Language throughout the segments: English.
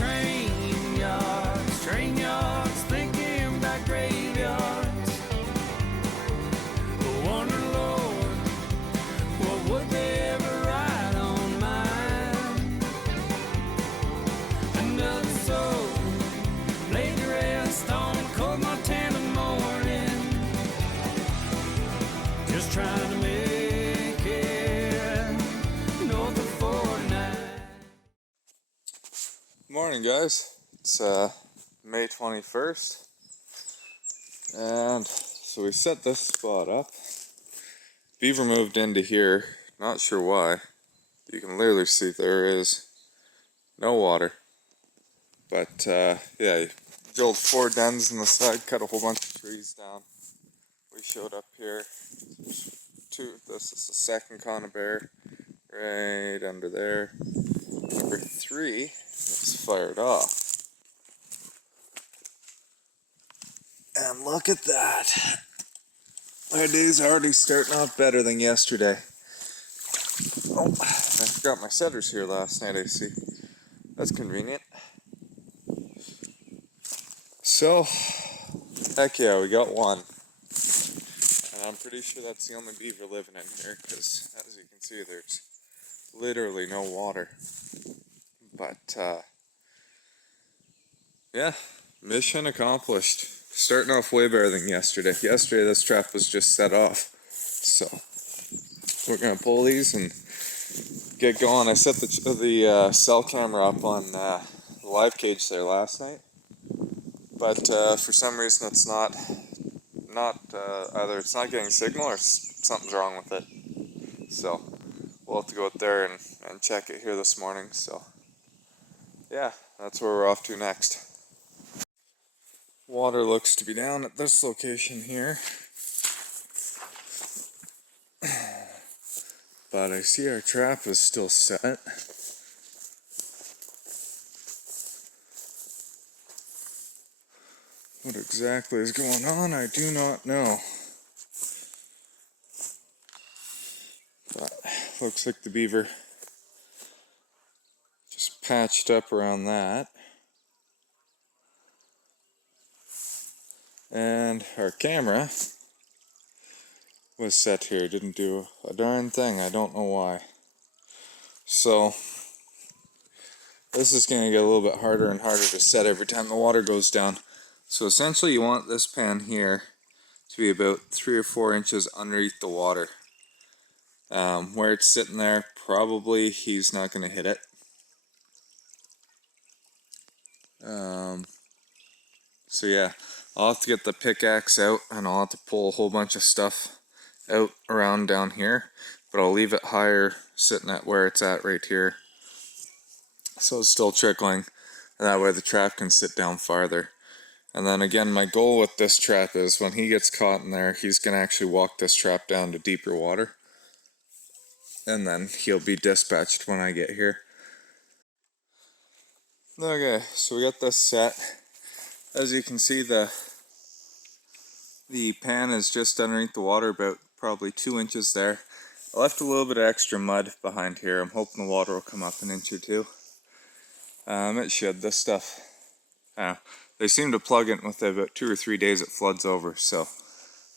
train yards, thinking about graveyards. I wonder, Lord, what would they ever write on mine? Another soul laid to rest on a cold Montana morning, just trying to make it north of 49. Morning, guys. It's May 21st, and so we set this spot up. Beaver moved into here, not sure why. You can literally see there is no water, but yeah, he drilled 4 dens in the side, cut a whole bunch of trees down. We showed up here. This is the second conibear right under there. Number 3 is fired off. And look at that. My day's already starting out better than yesterday. Oh, I forgot my setters here last night, I see. That's convenient. So, heck yeah, we got one. And I'm pretty sure that's the only beaver living in here, because as you can see, there's literally no water. But, yeah, mission accomplished. Starting off way better than yesterday. Yesterday, this trap was just set off. So, we're going to pull these and get going. I set the cell camera up on the live cage there last night. But for some reason, it's not either it's not getting signal or something's wrong with it. So, we'll have to go out there and check it here this morning. So, yeah, that's where we're off to next. Water looks to be down at this location here. But I see our trap is still set. What exactly is going on, I do not know. But looks like the beaver just patched up around that. And our camera was set here, didn't do a darn thing, I don't know why. So, this is going to get a little bit harder and harder to set every time the water goes down. So essentially you want this pan here to be about 3 or 4 inches underneath the water. Where it's sitting there, probably he's not going to hit it. So yeah, I'll have to get the pickaxe out and I'll have to pull a whole bunch of stuff out around down here, but I'll leave it higher sitting at where it's at right here, so it's still trickling, and that way the trap can sit down farther. And then again, my goal with this trap is when he gets caught in there, he's going to actually walk this trap down to deeper water, and then he'll be dispatched when I get here. Okay, so we got this set. As you can see, the pan is just underneath the water, about probably 2 inches there. I left a little bit of extra mud behind here. I'm hoping the water will come up an inch or two. It should. This stuff, they seem to plug it with about 2 or 3 days it floods over, so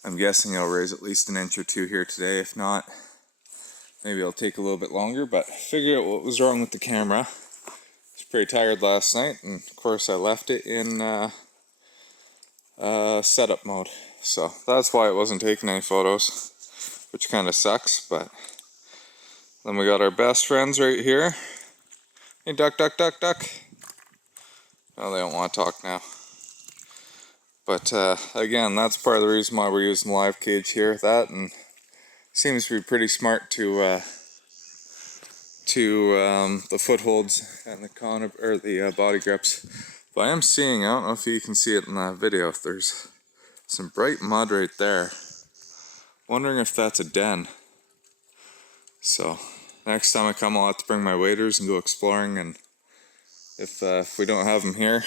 I'm guessing it'll raise at least an inch or two here today. If not, maybe it'll take a little bit longer, but figure out what was wrong with the camera. I was pretty tired last night, and of course I left it in setup mode. So that's why it wasn't taking any photos, which kind of sucks. But then we got our best friends right here. Hey, duck, duck, duck, duck. No, they don't want to talk now. But again, that's part of the reason why we're using the live cage here. That, and seems to be pretty smart to the footholds and the body grips. But I am seeing, I don't know if you can see it in the video, if there's some bright mud right there. Wondering if that's a den. So next time I come, I'll have to bring my waders and go exploring, and if we don't have them here,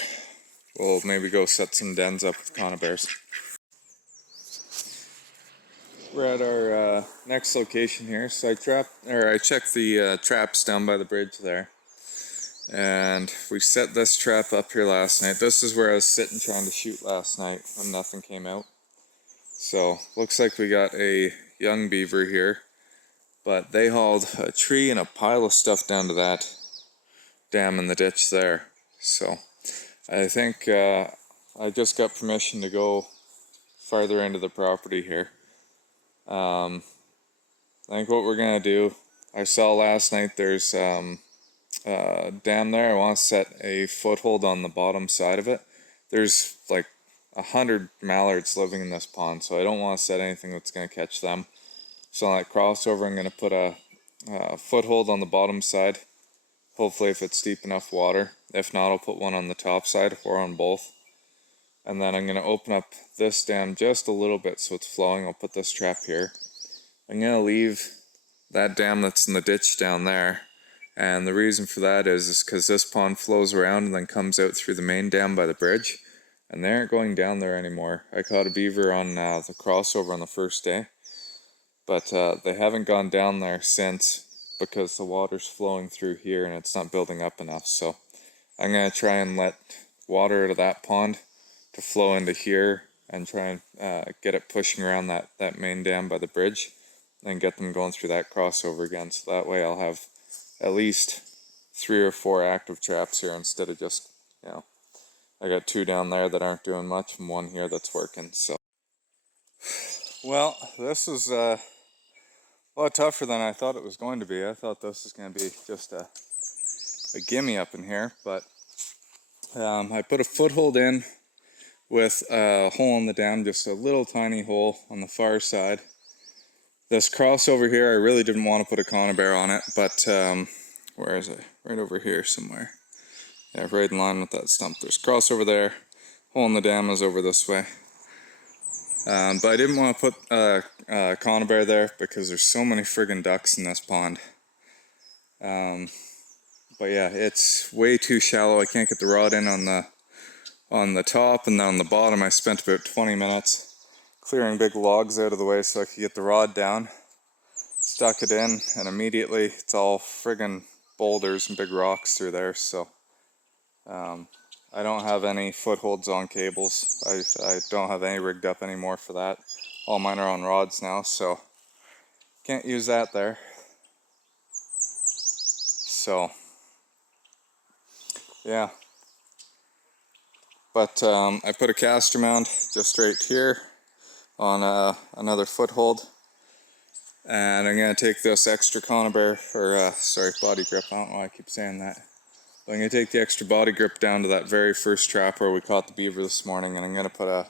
we'll maybe go set some dens up with conibears. We're at our next location here. So I checked the traps down by the bridge there, And we set this trap up here last night. This is where I was sitting trying to shoot last night when nothing came out. So looks like we got a young beaver here, but they hauled a tree and a pile of stuff down to that dam in the ditch there. So I think I just got permission to go farther into the property here. I think what we're gonna do, I saw last night there's dam there. I want to set a foothold on the bottom side of it. There's like 100 mallards living in this pond, so I don't want to set anything that's going to catch them. So on that crossover, I'm going to put a foothold on the bottom side. Hopefully, if it's deep enough water. If not, I'll put one on the top side or on both. And then I'm going to open up this dam just a little bit so it's flowing. I'll put this trap here. I'm going to leave that dam that's in the ditch down there. And the reason for that is because this pond flows around and then comes out through the main dam by the bridge. And they aren't going down there anymore. I caught a beaver on the crossover on the first day. But they haven't gone down there since because the water's flowing through here and it's not building up enough. So I'm going to try and let water out of that pond to flow into here and try and get it pushing around that main dam by the bridge and get them going through that crossover again. So that way I'll have at least 3 or 4 active traps here instead of just, I got 2 down there that aren't doing much and 1 here that's working. So, well, this is a lot tougher than I thought it was going to be. I thought this was going to be just a gimme up in here, but I put a foothold in with a hole in the dam, just a little tiny hole on the far side. This crossover here, I really didn't want to put a conibear on it, but where is it? Right over here somewhere. Yeah, right in line with that stump. There's crossover there. Hole in the dam is over this way. But I didn't want to put a conibear there because there's so many friggin' ducks in this pond. But yeah, it's way too shallow. I can't get the rod in on the top, and then on the bottom I spent about 20 minutes clearing big logs out of the way so I could get the rod down. Stuck it in, and immediately it's all friggin' boulders and big rocks through there. So I don't have any footholds on cables. I don't have any rigged up anymore for that. All mine are on rods now, so can't use that there. So yeah, but I put a caster mound just right here on another foothold, and I'm gonna take this extra conibear, or body grip. I don't know why I keep saying that. But I'm gonna take the extra body grip down to that very first trap where we caught the beaver this morning, and I'm gonna put a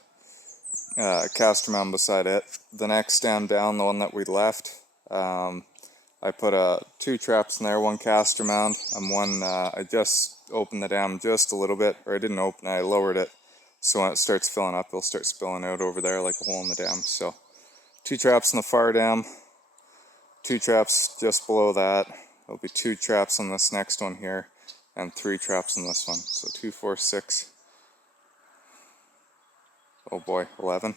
caster mound beside it. The next dam down, the one that we left, I put 2 traps in there, 1 caster mound, and 1, I just opened the dam just a little bit, or I didn't open it, I lowered it. So when it starts filling up, it'll start spilling out over there like a hole in the dam. So 2 traps in the far dam, 2 traps just below that. There'll be 2 traps on this next one here, and 3 traps on this one. So 2, 4, 6. Oh boy, 11.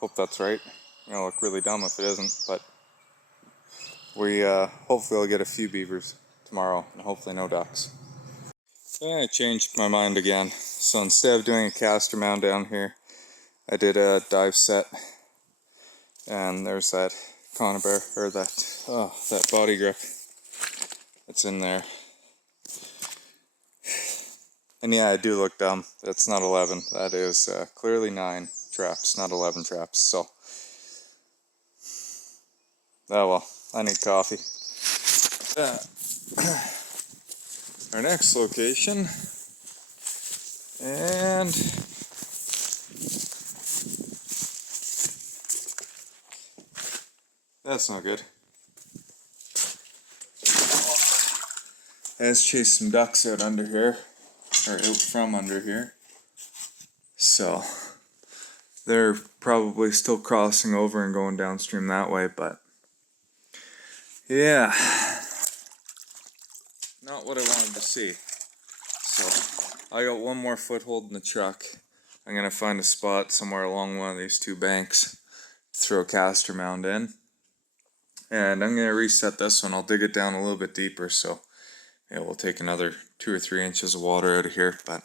Hope that's right. It'll look really dumb if it isn't, but we hopefully will get a few beavers tomorrow, and hopefully no ducks. Then I changed my mind again. So instead of doing a caster mound down here, I did a dive set, and there's that conibear, or that body grip. It's in there. And yeah, I do look dumb. That's not 11. That is clearly 9 traps, not 11 traps. So, oh well, I need coffee. Our next location, and that's not good. Let's chase some ducks out under here, or out from under here. So they're probably still crossing over and going downstream that way, but yeah, not what I wanted to see. So I got 1 more foothold in the truck. I'm gonna find a spot somewhere along one of these 2 banks to throw a caster mound in, and I'm gonna reset this one. I'll dig it down a little bit deeper so Yeah, we'll take another 2 or 3 inches of water out of here. But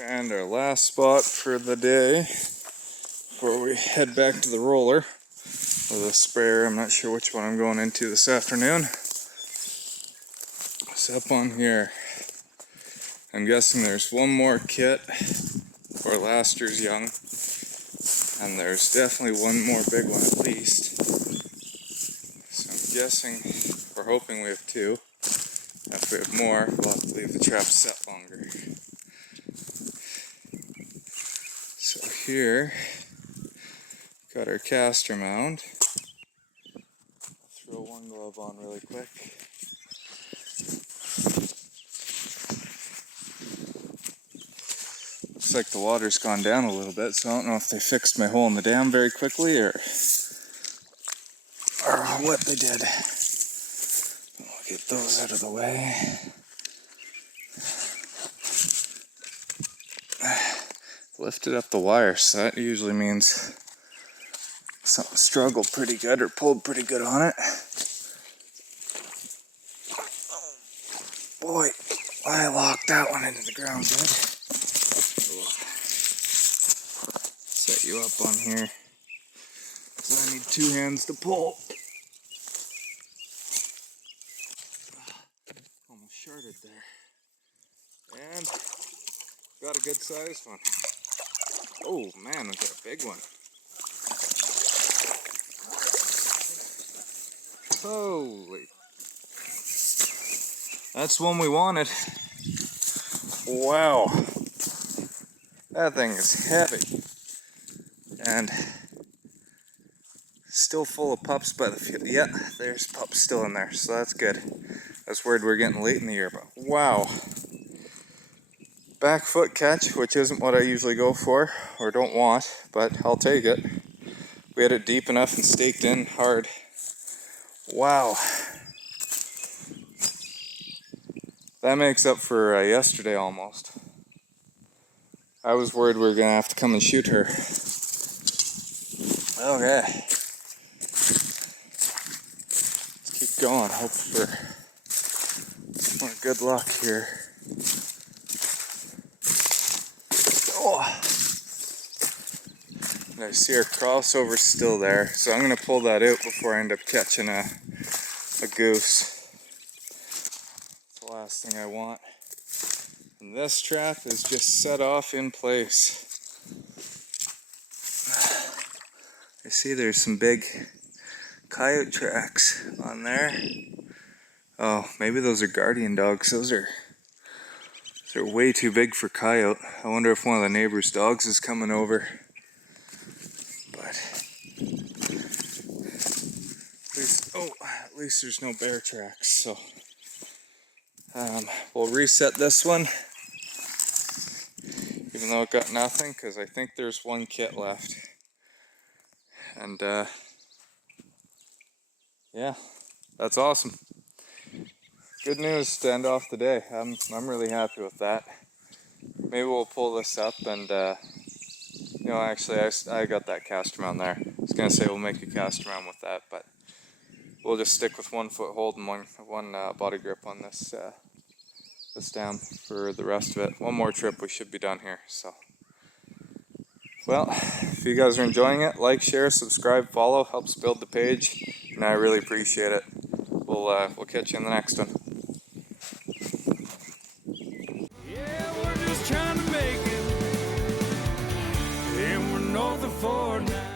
and our last spot for the day before we head back to the roller or the sprayer. I'm not sure which one I'm going into this afternoon. It's up on here. I'm guessing there's one more kit or last year's young, and there's definitely one more big one at least. So I'm guessing, we're hoping we have 2. If we have more, we'll have to leave the trap set longer. So here, got our caster mound. Throw one glove on really quick. Looks like the water's gone down a little bit, so I don't know if they fixed my hole in the dam very quickly or what they did. We'll get those out of the way. Lifted up the wire, so that usually means something struggled pretty good or pulled pretty good on it. Oh boy, I locked that one into the ground good. Set you up on here, because I need 2 hands to pull. Almost shorted there. And got a good sized one. Oh man, we got a big one. Holy. That's one we wanted. Wow. That thing is heavy. And still full of pups by the field. Yeah, there's pups still in there, so that's good. I was worried we were getting late in the year, but wow. Back foot catch, which isn't what I usually go for or don't want, but I'll take it. We had it deep enough and staked in hard. Wow. That makes up for yesterday almost. I was worried we were going to have to come and shoot her. Okay. Let's keep going. Hope for more good luck here. Oh. And I see our crossover still there, so I'm going to pull that out before I end up catching a goose. That's the last thing I want. And this trap is just set off in place. I see there's some big coyote tracks on there. Oh, maybe those are guardian dogs. Those are way too big for coyote. I wonder if one of the neighbor's dogs is coming over. But at least there's no bear tracks. So we'll reset this one, even though it got nothing, because I think there's one kit left. And yeah, that's awesome. Good news to end off the day. I'm really happy with that. Maybe we'll pull this up and actually I got that caster mount there. I was gonna say we'll make a caster mount with that, but we'll just stick with 1 foot hold and one body grip on this dam for the rest of it. One more trip, we should be done here. So, well, if you guys are enjoying it, like, share, subscribe, follow, helps build the page, and I really appreciate it. We'll catch you in the next one. Yeah, we're just trying to make it, and we're north of 49.